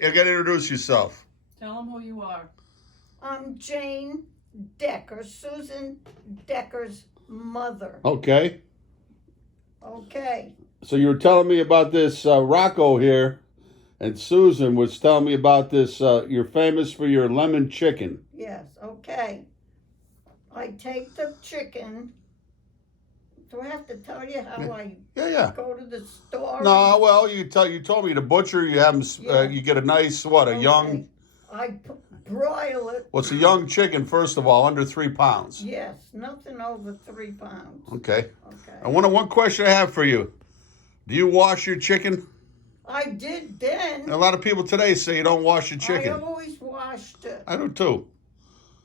You got to introduce yourself. Tell them who you are. I'm Jane Decker, Susan Decker's mother. Okay. Okay. So you were telling me about this Rocco here, and Susan was telling me about this. You're famous for your lemon chicken. Yes, okay. I take the chicken. Do I have to tell you how I Yeah. go to the store? No, well, you told me the butcher. You have 'em, Yeah. you get a nice a young. I broil it. What's a young chicken? First of all, under 3 pounds. Yes, nothing over 3 pounds. Okay. Okay. And one question I have for you: do you wash your chicken? I did then. A lot of people today say you don't wash your chicken. I always washed it. I do too.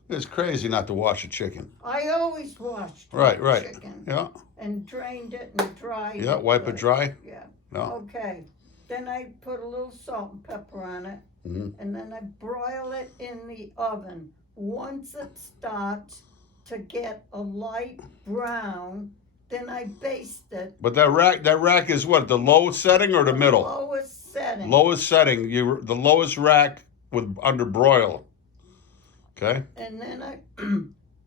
It's crazy not to wash a chicken. I always washed Right. chicken. Yeah. And drained it and dried it. Yeah. Wipe it dry. Yeah. Yeah. Okay. Then I put a little salt and pepper on it. Mm-hmm. And then I broil it in the oven. Once it starts to get a light brown, then I baste it. But that rack is what, the lowest setting or the middle? Lowest setting. Lowest setting. The lowest rack with under broil. Okay. And then I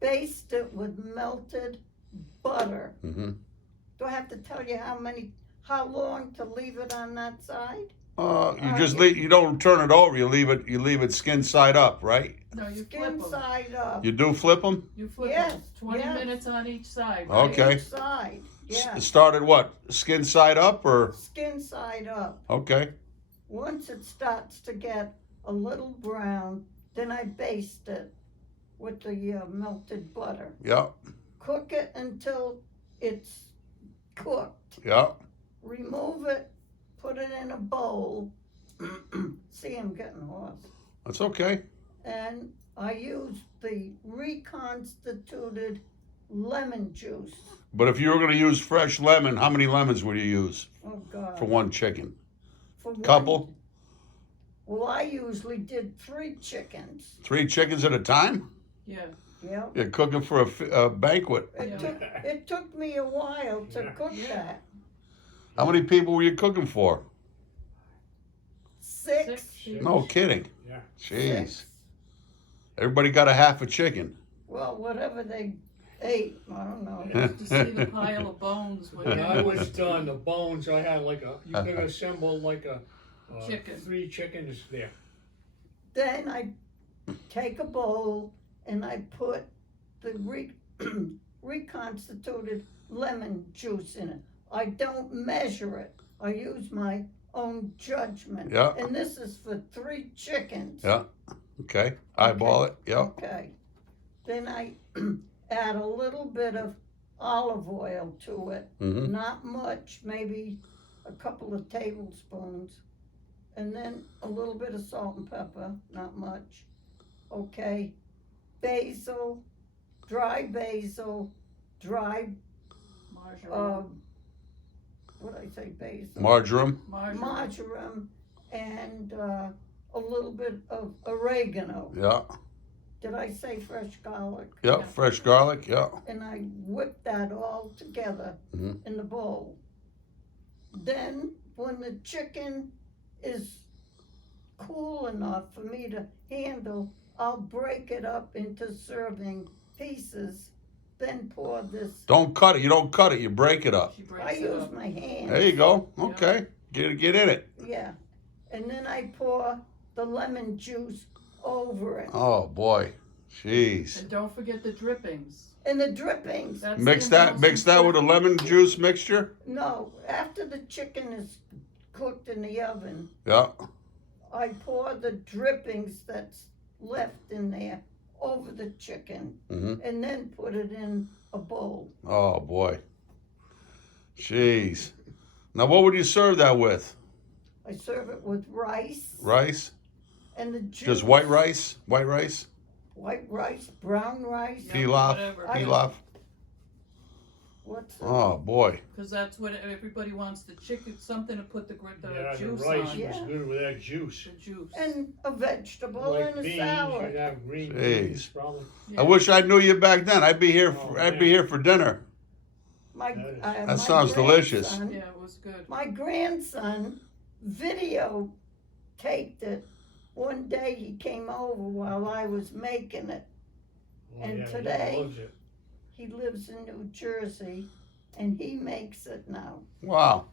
baste it with melted butter. Mm-hmm. Do I have to tell you how long to leave it on that side? You don't turn it over. You leave it skin side up, right? No, you flip Skin them. side up. You do flip them. You flip Yes, them. 20 yes. minutes on each side. Right? Okay. Each side. Yeah. Started what? Skin side up or? Skin side up. Okay. Once it starts to get a little brown, then I baste it with the melted butter. Yeah. Cook it until it's cooked. Yeah. Remove it, put it in a bowl. See, I'm getting hoarse. That's okay. And I use the reconstituted lemon juice. But if you were going to use fresh lemon, how many lemons would you use Oh, God. for one chicken? For one- Couple? Well, I usually did 3 chickens. 3 chickens at a time? Yeah. Yep. You're cooking for a banquet. It took me a while to cook that. How many people were you cooking for? 6. No kidding. Yeah. Jeez. 6. Everybody got a half a chicken. Well, whatever they ate, I don't know. To see the pile of bones when When I you was done, the bones, I had you could assemble like a Chicken. 3 chickens there. Then I take a bowl and I put the reconstituted lemon juice in it. I don't measure it. I use my own judgment. Yeah. And this is for 3 chickens. Yeah. Okay. Eyeball it. Yeah. Okay. Then I add a little bit of olive oil to it. Mm-hmm. Not much, maybe a couple of tablespoons. And then a little bit of salt and pepper, not much. Okay. Basil, dry, margarine. what did I say, basil? Marjoram. Marjoram, and a little bit of oregano. Yeah. Did I say fresh garlic? Yeah. Fresh garlic. Yeah. And I whip that all together Mhm. in the bowl. Then, when the chicken is cool enough for me to handle, I'll break it up into serving pieces, then pour this. Don't cut it. You don't cut it. You break it up. She I breaks it use up. my hand. There you go. Yeah. Okay. Get in it. Yeah. And then I pour the lemon juice over it. Oh boy. Jeez. And don't forget the drippings. And the drippings. That's Mix the most that with a lemon juice mixture. No, after the chicken is cooked in the oven, Yeah. I pour the drippings that's left in there over the chicken Mm-hmm. and then put it in a bowl. Oh boy. Jeez. Now what would you serve that with? I serve it with rice Rice? and the juice. Just white rice? White rice? White rice, brown rice. Yeah, Pilaf? whatever. Pilaf? What's Oh boy. Because that's what everybody wants, the chicken, something to put the Yeah, the juice rice on. Yeah. was good with that juice. The juice. and a vegetable Like and a beans, salad. you'd have green Jeez. beans probably. Yeah. I wish I knew you back then. I'd be here. Oh, I'd be man. here for dinner. My, That my sounds delicious. grandson- Yeah, it was good. My grandson videotaped it one day he came over while I was making it. Oh, And yeah, he today- loves it. He lives in New Jersey, and he makes it now. Wow.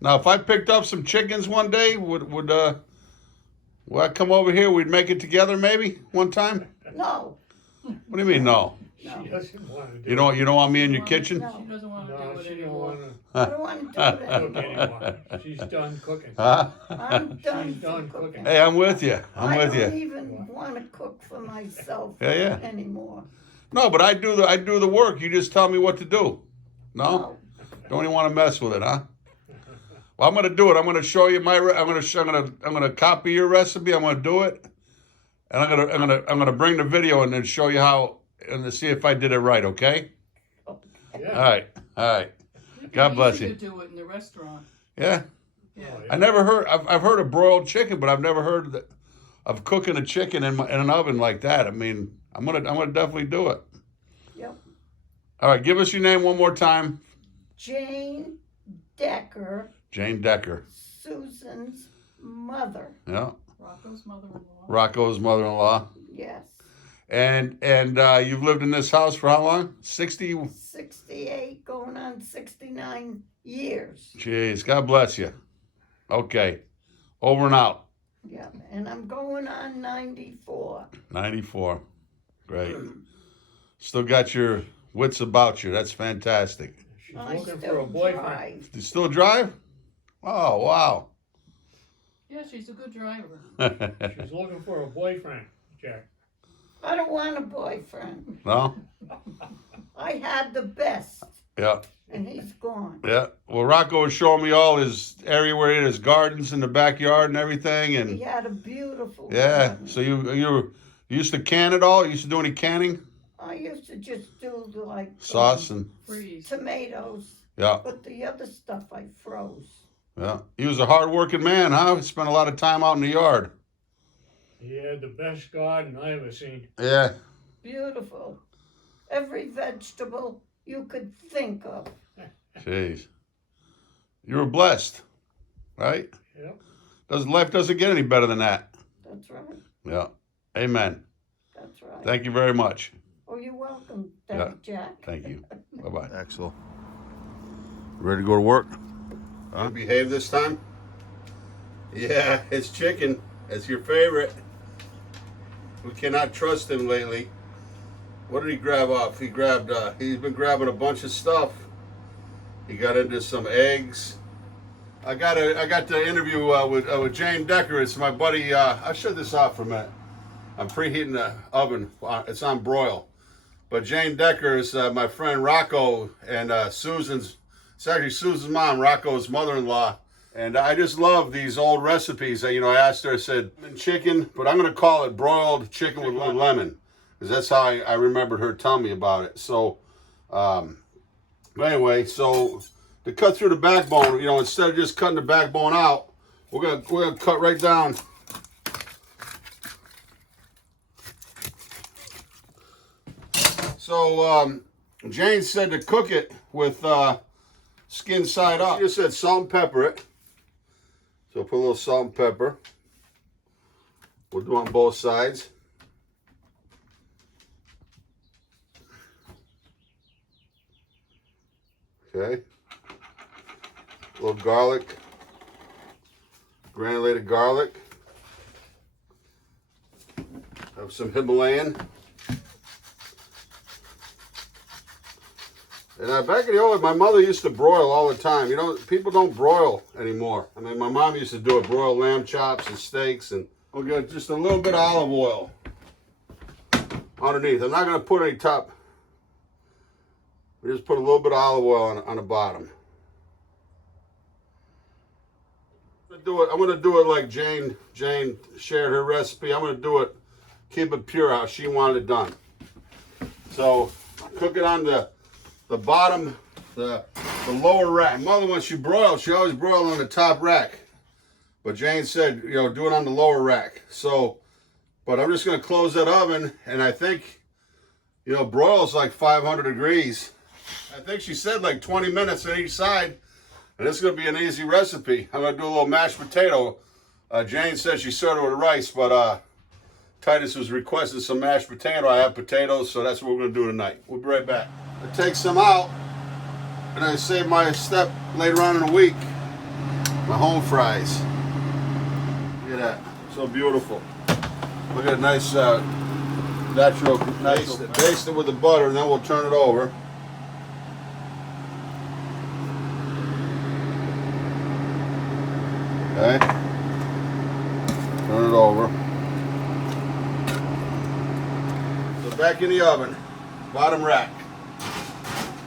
Now, if I picked up some chickens one day, would I come over here? We'd make it together, maybe one time. No, What do you mean, no? She No. doesn't want to do You don't want me in your She kitchen? doesn't want to No, do it she don't anymore. want to I don't want to do it cook anymore. anymore. She's done cooking. Huh? I'm done. She's done for cooking. Hey, I'm with you. I'm I with don't you. even want to cook for myself Yeah. anymore. No, but I do the work. You just tell me what to do. No? Don't even want to mess with it, huh? Well, I'm gonna do it. I'm gonna show you I'm gonna copy your recipe. I'm gonna do it, and I'm gonna bring the video and then show you how and to see if I did it right. Okay? Yeah. All right. It'd be God bless easy you. to do it in the restaurant. Yeah. Yeah. Oh, I never heard. I've heard of broiled chicken, but I've never heard of cooking a chicken in an oven like that. I mean, I'm gonna definitely do it. Yep. All right. Give us your name one more time. Jane Decker, Jane Decker. Susan's mother. Yeah. Rocco's mother-in-law. Rocco's mother-in-law. Yes. And you've lived in this house for how long? 60? 68, going on 69 years. Jeez, God bless you. Okay. Over and out. Yeah, and I'm going on 94. 94. Great. Still got your wits about you. That's fantastic. She's I looking for still a boyfriend. drive. Do you still drive? Oh, wow. Yeah, she's a good driver. She's looking for a boyfriend, Jack. I don't want a boyfriend. No? I had the best, Yeah. and he's gone. Yeah. Well, Rocco was showing me all his area where he had his gardens in the backyard and everything. He And had a beautiful yeah. garden. So you used to can it all? You used to do any canning? I used to just do like Sauce and Freeze. tomatoes, yeah. but the other stuff I froze. Yeah. He was a hard-working man, huh? He spent a lot of time out in the yard. He had the best garden I ever seen. Yeah. Beautiful. Every vegetable you could think of. Jeez. You were blessed, right? Yep. Life doesn't get any better than that. That's right. Yeah. Amen. That's right. Thank you very much. Oh, you're welcome, Daddy Jack. Thank you. Bye-bye. Axel. Ready to go to work? Huh? Behave this time? Yeah, it's chicken. It's your favorite. We cannot trust him lately. What did he grab off? He's been grabbing a bunch of stuff. He got into some eggs. I got the interview with Jane Decker. It's my buddy. I'll shut this off for a minute. I'm preheating the oven. It's on broil. But Jane Decker is my friend Rocco and Susan's. It's actually Susan's mom, Rocco's mother-in-law. And I just love these old recipes. I asked her, I said, chicken, but I'm going to call it broiled chicken with lemon. Because that's how I remembered her telling me about it. So, anyway, so to cut through the backbone, instead of just cutting the backbone out, we're gonna cut right down. So, Jane said to cook it with skin side up. She just said salt and pepper it. So put a little salt and pepper. We'll do on both sides. Okay. A little garlic. Granulated garlic. Have some Himalayan. And back in the old, my mother used to broil all the time. People don't broil anymore. I mean, my mom used to do it, broil lamb chops and steaks, and we'll get just a little bit of olive oil underneath. I'm not going to put any top. We just put a little bit of olive oil on the bottom. I'm going to do it like Jane shared her recipe. I'm going to do it, keep it pure how she wanted it done. So cook it on the bottom, the lower rack. Mother, when she broils, she always broils on the top rack. But Jane said, do it on the lower rack. So, but I'm just going to close that oven, and I think, broil's like 500 degrees. I think she said like 20 minutes on each side, and it's going to be an easy recipe. I'm going to do a little mashed potato Jane said she served it with rice, but Titus was requesting some mashed potato. I have potatoes, so that's what we're going to do tonight. We'll be right back. I take some out, and I save my step later on in the week. My home fries. Look at that. So beautiful. Look at a nice natural. Baste it with the butter, and then we'll turn it over. Okay. Turn it over. So back in the oven, bottom rack.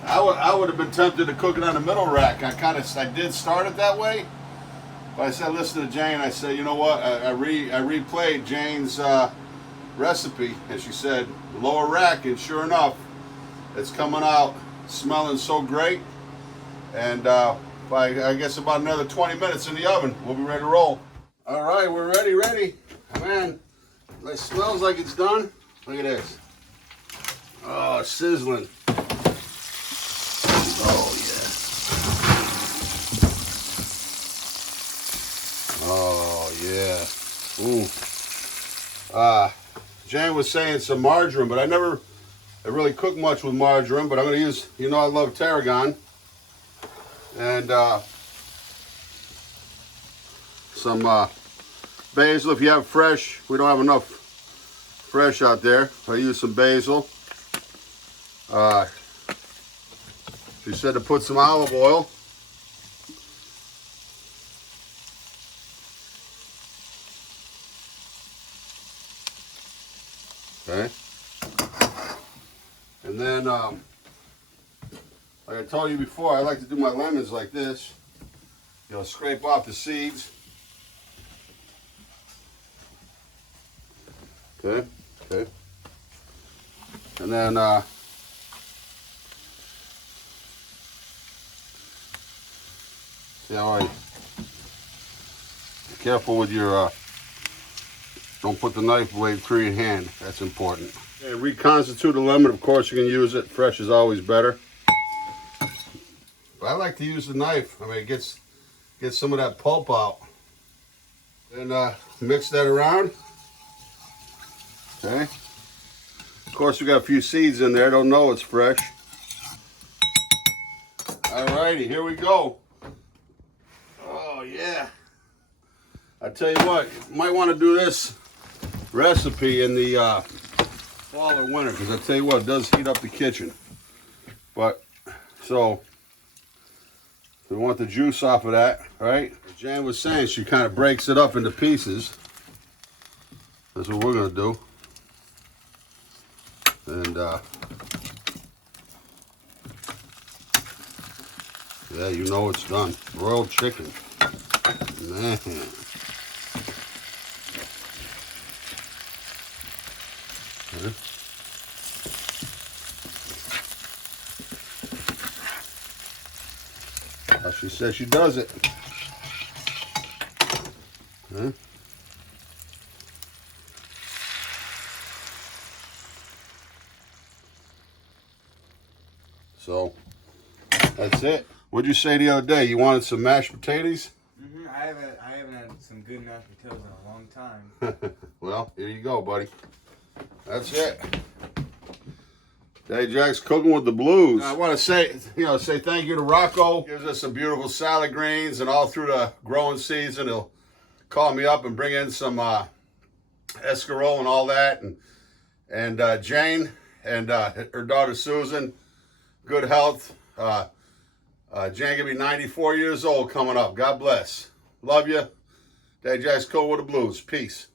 I would have been tempted to cook it on the middle rack. I did start it that way, but I said, listen to Jane. I said, you know what? I replayed Jane's recipe, and she said lower rack, and sure enough, it's coming out smelling so great. And by I guess about another 20 minutes in the oven, we'll be ready to roll. All right, we're ready. Man, it smells like it's done. Look at this. Oh, sizzling. Oh, yeah. Oh, yeah. Ooh. Jane was saying some margarine, but I really cook much with margarine, but I'm going to use, I love tarragon. And some basil if you have fresh. We don't have enough fresh out there. I use some basil. She said to put some olive oil. Okay. And then, like I told you before, I like to do my lemons like this. Scrape off the seeds. Okay. And then, see how be careful with your, don't put the knife blade through your hand. That's important. Okay, reconstitute a lemon. Of course, you can use it. Fresh is always better. But I like to use the knife. I mean, it gets some of that pulp out. Then mix that around. Okay. Of course, we got a few seeds in there. Don't know it's fresh. Alrighty, here we go. Oh yeah. I tell you what, you might want to do this recipe in the fall or winter, because I tell you what, it does heat up the kitchen. But so we want the juice off of that, right? As Jan was saying, she kind of breaks it up into pieces. That's what we're gonna do. And yeah, you know it's done. Broiled chicken. Man. Okay. How she says she does it. Okay. So that's it. What'd you say the other day? You wanted some mashed potatoes? Mm-hmm. I haven't had some good mashed potatoes in a long time. Well, here you go, buddy. That's it. Daddy Jack's cooking with the blues. I want to say thank you to Rocco. Gives us some beautiful salad greens, and all through the growing season, he'll call me up and bring in some escarole and all that. And Jane and her daughter Susan, good health. Jane gonna be 94 years old coming up. God bless. Love you. Daddy Jack's cool with the blues. Peace.